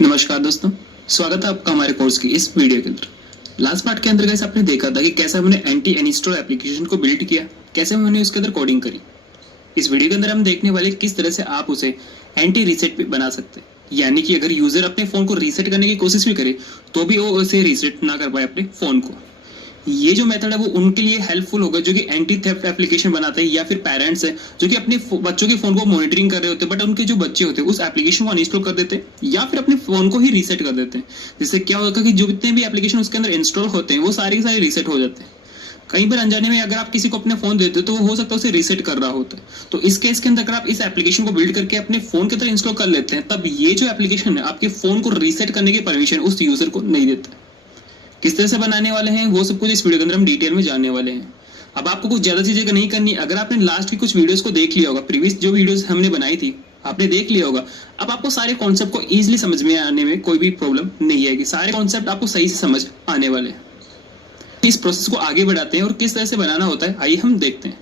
नमस्कार दोस्तों, स्वागत है आपका हमारे कोर्स की इस वीडियो के अंदर। लास्ट पार्ट के अंदर कैसे आपने देखा था कि कैसे हमने एंटी अनइंस्टॉल एप्लीकेशन को बिल्ड किया, कैसे हमने उसके अंदर कोडिंग करी। इस वीडियो के अंदर हम देखने वाले किस तरह से आप उसे एंटी रीसेट भी बना सकते हैं। यानी कि अगर यूजर अपने फोन को रीसेट करने की कोशिश भी करे तो भी वो उसे रीसेट ना कर पाए अपने फोन को। ये जो मेथड है वो उनके लिए हेल्पफुल होगा जो कि एंटी थेफ्ट एप्लीकेशन बनाते हैं, या फिर पेरेंट्स है जो कि अपने बच्चों के फोन को मॉनिटरिंग कर रहे होते हैं, बट उनके जो बच्चे होते हैं उस एप्लीकेशन को अनइंस्टॉल कर देते हैं या फिर अपने फोन को ही रीसेट कर देते हैं। जिससे क्या होगा कि जो जितने भी एप्लीकेशन उसके अंदर इंस्टॉल होते हैं वो सारे के सारे रीसेट हो जाते हैं। कई बार अनजाने में अगर आप किसी को अपने फोन देते हो तो वो हो सकता है उसे रीसेट कर रहा होता है। तो इस केस के अंदर अगर आप इस एप्लीकेशन को बिल्ड करके अपने फोन के अंदर इंस्टॉल कर लेते हैं, तब ये जो एप्लीकेशन है आपके फोन को रीसेट करने की परमिशन उस यूजर को नहीं देता। किस तरह से बनाने वाले हैं वो सब कुछ इस वीडियो के अंदर हम डिटेल में जानने वाले हैं। अब आपको कुछ ज्यादा चीजें नहीं करनी। अगर आपने लास्ट की कुछ वीडियोस को देख लिया होगा, प्रीवियस जो वीडियोस हमने बनाई थी आपने देख लिया होगा, अब आपको सारे कॉन्सेप्ट को इजीली समझ में आने में कोई भी प्रॉब्लम नहीं आएगी। सारे कॉन्सेप्ट आपको सही से समझ आने वाले हैं। इस प्रोसेस को आगे बढ़ाते हैं और किस तरह से बनाना होता है आइए हम देखते हैं।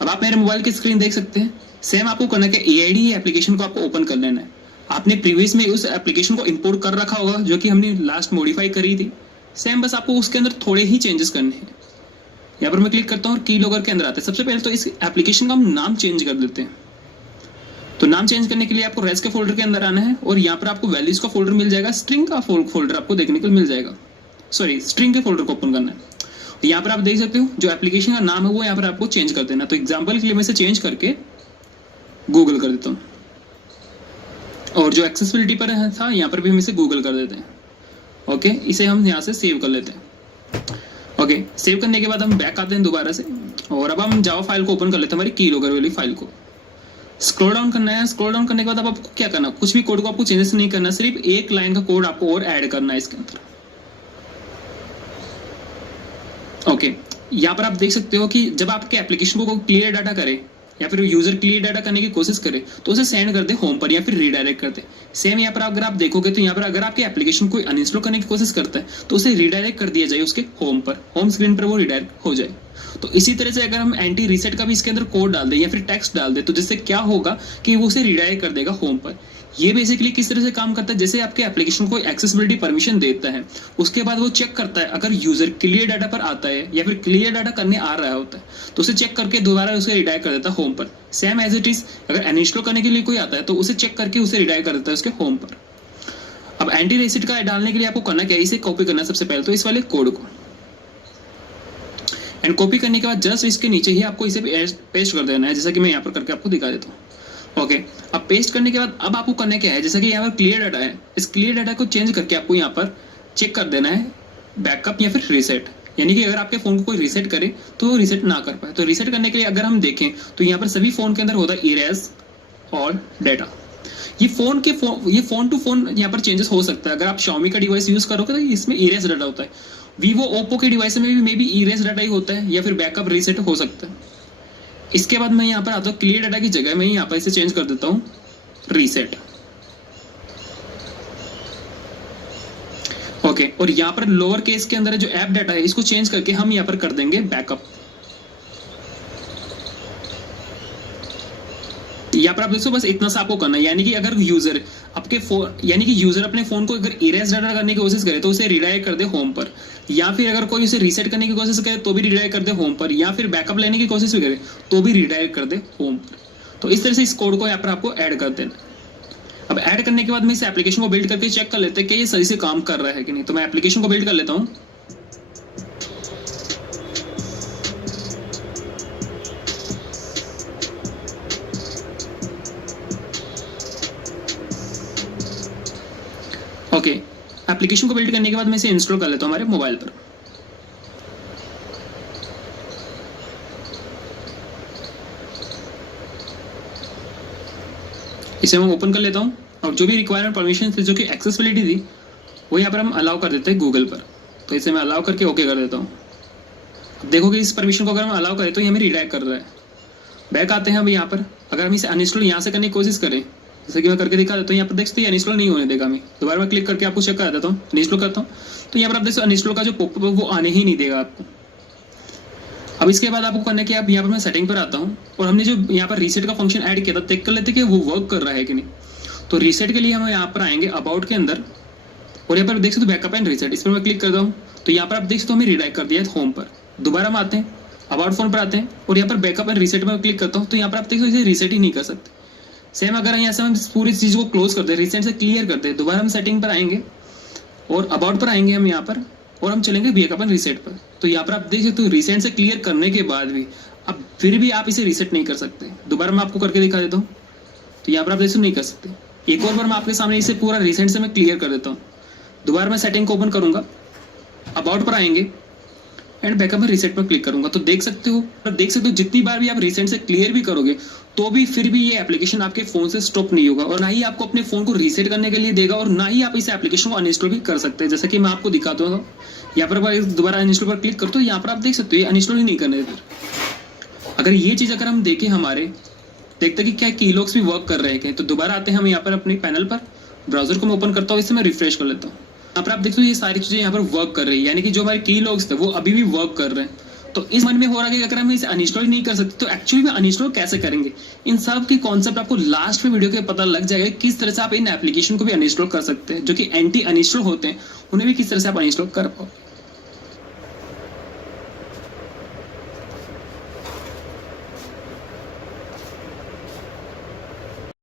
अब आप मेरे मोबाइल की स्क्रीन देख सकते हैं। सेम आपको करना है कि AID एप्लीकेशन को आपको ओपन कर लेना है। आपने प्रीवियस में उस एप्लीकेशन को इंपोर्ट कर रखा होगा जो कि हमने लास्ट मॉडिफाई करी थी। सेम बस आपको उसके अंदर थोड़े ही चेंजेस करने हैं। यहाँ पर मैं क्लिक करता हूँ और की लॉगर के अंदर आते हैं। सबसे पहले तो इस एप्लीकेशन का हम नाम चेंज कर देते हैं। तो नाम चेंज करने के लिए आपको रेस के फोल्डर के अंदर आना है और यहाँ पर आपको वैल्यूज का फोल्डर मिल जाएगा, स्ट्रिंग का फोल्डर आपको देखने को मिल जाएगा। सॉरी, स्ट्रिंग के फोल्डर को ओपन करना है। तो यहाँ पर आप देख सकते हो जो एप्लीकेशन का नाम है वो यहाँ पर आपको चेंज कर देना। तो एग्जाम्पल के लिए मैं इसे चेंज करके गूगल कर देता हूँ, और जो एक्सेसिबिलिटी पर था यहाँ पर भी हम इसे गूगल कर देते हैं। ओके, इसे हम यहाँ से सेव कर लेते हैं। ओके, सेव करने के बाद हम बैक आते हैं दोबारा से, और अब हम जावा फाइल को ओपन कर लेते हैं, हमारी की लॉगर वाली फाइल को। स्क्रॉल डाउन करना है। स्क्रॉल डाउन करने के बाद अब आपको क्या करना, कुछ भी कोड को आपको चेंजेस नहीं करना, सिर्फ एक लाइन का कोड आपको और ऐड करना है इसके अंदर। ओके, यहाँ पर आप देख सकते हो कि जब आपके एप्लीकेशन को क्लियर डाटा करे या फिर यूजर क्लियर डाटा करने की कोशिश करे तो उसे सेंड कर दे होम पर या फिर रीडायरेक्ट कर दे। सेम यहाँ पर अगर आप देखोगे तो यहाँ पर अगर आपके एप्लीकेशन कोई अनइंस्टॉल करने की कोशिश करता है तो उसे रीडायरेक्ट कर दिया जाए उसके होम पर, होम स्क्रीन पर वो रीडायरेक्ट हो जाए। तो इसी तरह से अगर हम एंटी रीसेट का भी इसके अंदर कोड डाल दे या फिर टेक्स्ट डाल दे तो जिससे क्या होगा कि वो उसे रीडायरेक्ट कर देगा होम पर। ये बेसिकली किस तरह से काम करता है, जैसे आपके एप्लीकेशन को एक्सेसिबिलिटी परमिशन देता है, उसके बाद वो चेक करता है अगर यूजर क्लियर डाटा पर आता है या फिर क्लियर डाटा करने आ रहा होता है तो उसे चेक करके दोबारा उसे रिडायरेक्ट कर देता है होम पर। सेम एज इट इज अगर अनइंस्टॉल करने के लिए कोई आता है तो उसे चेक करके उसे रिडायरेक्ट कर देता है उसके होम पर। अब एंटी रीसेट का डालने के लिए आपको करना क्या है, इसे कॉपी करना सबसे पहले तो इस वाले कोड को, एंड कॉपी करने के बाद जस्ट इसके नीचे ही आपको इसे पेस्ट कर देना है, जैसा कि मैं यहाँ पर करके आपको दिखा देता हूँ। ओके, अब पेस्ट करने के बाद अब आपको करना क्या है, जैसा कि यहाँ पर क्लियर डाटा है, इस क्लियर डाटा को चेंज करके आपको यहाँ पर चेक कर देना है बैकअप या फिर रीसेट। यानी कि अगर आपके फोन को कोई रीसेट करे तो वो रीसेट ना कर पाए। तो रीसेट करने के लिए अगर हम देखें तो यहाँ पर सभी फोन के अंदर होता है इरेज ऑल डाटा। ये फोन टू फोन यहाँ पर चेंजेस हो सकता है। अगर आप Xiaomi का डिवाइस यूज करोगे तो इसमें इरेज डाटा होता है, Vivo Oppo के डिवाइस में भी इरेज डाटा ही होता है या फिर बैकअप रीसेट हो सकता है। इसके बाद मैं यहाँ पर आता हूँ क्लियर डाटा की जगह मैं यहाँ पर इसे चेंज कर देता हूँ रीसेट। ओके, और यहाँ पर लोअर केस के अंदर जो ऐप डाटा है इसको चेंज करके हम यहाँ पर कर देंगे बैकअप। यहाँ पर आप देखो बस इतना सा आपको करना है। यानी कि अगर यूजर अपने फोन को अगर इरेज डाटा करने की कोशिश करे तो उसे रिडायरेक्ट कर दे होम पर, या फिर अगर कोई उसे रीसेट करने की कोशिश करे तो भी रिडायरेक्ट कर दे होम पर, या फिर बैकअप लेने की कोशिश भी करे तो भी रिडायरेक्ट कर दे होम पर। तो इस तरह से इस कोड को यहाँ पर आपको ऐड कर देना। अब ऐड करने के बाद मैं इस एप्लीकेशन को बिल्ड करके चेक कर लेते हैं कि ये सही से काम कर रहा है कि नहीं। तो मैं एप्लीकेशन को बिल्ड कर लेता हूँ। ओके, एप्लीकेशन को बिल्ड करने के बाद मैं इसे इंस्टॉल कर लेता हूँ हमारे मोबाइल पर। इसे मैं ओपन कर लेता हूँ और जो भी रिक्वायरमेंट परमिशन थी जो कि एक्सेसिबिलिटी थी वो यहाँ पर हम अलाउ कर देते हैं गूगल पर। तो इसे मैं अलाउ करके ओके कर देता हूँ। अब देखोगे इस परमिशन को अगर हम अलाउ करें तो ये हमें रिडायरेक्ट कर रहा है। बैक आते हैं हम यहाँ पर, अगर हम इसे अनइंस्टॉल यहाँ से करने की कोशिश करें जैसे कि मैं करके दिखा देता हूँ, यहाँ पर देखते हैं अनइंस्टॉल नहीं होने देगा। मैं दोबारा मैं क्लिक करके आपको चेक करा देता हूँ, अनइंस्टॉल करता हूँ तो यहाँ पर आप देखते हो अनइंस्टॉल का जो पॉपअप है वो आने ही नहीं देगा आपको। अब इसके बाद आपको करना है कि आप यहाँ पर मैं सेटिंग पर आता हूँ और हमने जो यहाँ पर रीसेट का फंक्शन ऐड किया था चेक कर लेते कि वो वर्क कर रहा है कि नहीं। तो रीसेट के लिए हम यहाँ पर आएंगे अबाउट के अंदर, और यहाँ पर देख सकते हो बैकअप एंड रीसेट, इस पर मैं क्लिक करता हूँ तो यहाँ पर आप देख सकते हो हमें रिडायरेक्ट कर दिया है होम पर। दोबारा हम आते हैं अबाउट फोन पर आते हैं और यहाँ पर बैकअप एंड रीसेट में क्लिक करता हूँ तो यहाँ पर आप देख सकते हो इसे रीसेट ही नहीं कर सकते। सेम अगर यहाँ से हम पूरी चीज़ को क्लोज करते हैं, रीसेट से क्लियर करते हैं, दोबारा हम सेटिंग पर आएंगे और अबाउट पर आएंगे हम यहाँ पर, और हम चलेंगे बैकअप एंड रीसेट पर। तो यहाँ पर आप देख सकते हो रीसेट से क्लियर करने के बाद भी अब फिर भी आप इसे रीसेट नहीं कर सकते। दोबारा मैं आपको करके दिखा देता हूँ, तो यहाँ पर आप देख सकते नहीं कर सकते। एक और बार मैं आपके सामने इसे पूरा रीसेट से मैं क्लियर कर देता हूँ। दोबारा मैं सेटिंग को ओपन करूंगा, अबाउट पर आएंगे एंड बैकअप में रीसेट पर क्लिक करूंगा। तो देख सकते हो जितनी बार भी आप रीसेट से क्लियर भी करोगे तो भी फिर भी ये एप्लीकेशन आपके फोन से स्टॉप नहीं होगा, और ना ही आपको अपने फोन को रीसेट करने के लिए देगा, और ना ही आप इस एप्लीकेशन को अनइंस्टॉल भी कर सकते हैं। जैसे कि मैं आपको दिखाता हूँ, यहाँ पर दोबारा अनइंस्टॉल पर क्लिक करते हो, यहाँ पर आप देख सकते हो ये अनइंस्टॉल ही नहीं करने देते। अगर ये चीज़ अगर हम देखें हमारे, देखते कि क्या कीलॉक्स भी वर्क कर रहे हैं, तो दोबारा आते हैं हम यहाँ पर अपने पैनल पर, ब्राउजर को मैं ओपन करता हूँ, इससे मैं रिफ्रेश कर लेता हूँ। यहाँ पर आप देखते हो ये सारी चीजें यहाँ पर वर्क कर रही है, यानी कि जो हमारे की लॉग्स थे वो अभी भी वर्क कर रहे हैं। तो इस मन में हो रहा है कि अगर हम इसे अनइंस्टॉल नहीं कर सकते तो एक्चुअली में अनइंस्टॉल कैसे करेंगे, इन सब की कॉन्सेप्ट आपको लास्ट में वीडियो के पता लग जाएगा किस तरह से आप इन एप्लीकेशन को भी अनइंस्टॉल कर सकते हैं, जो कि एंटी अनइंस्टॉल होते हैं उन्हें भी किस तरह से आप अनइंस्टॉल कर पाओ।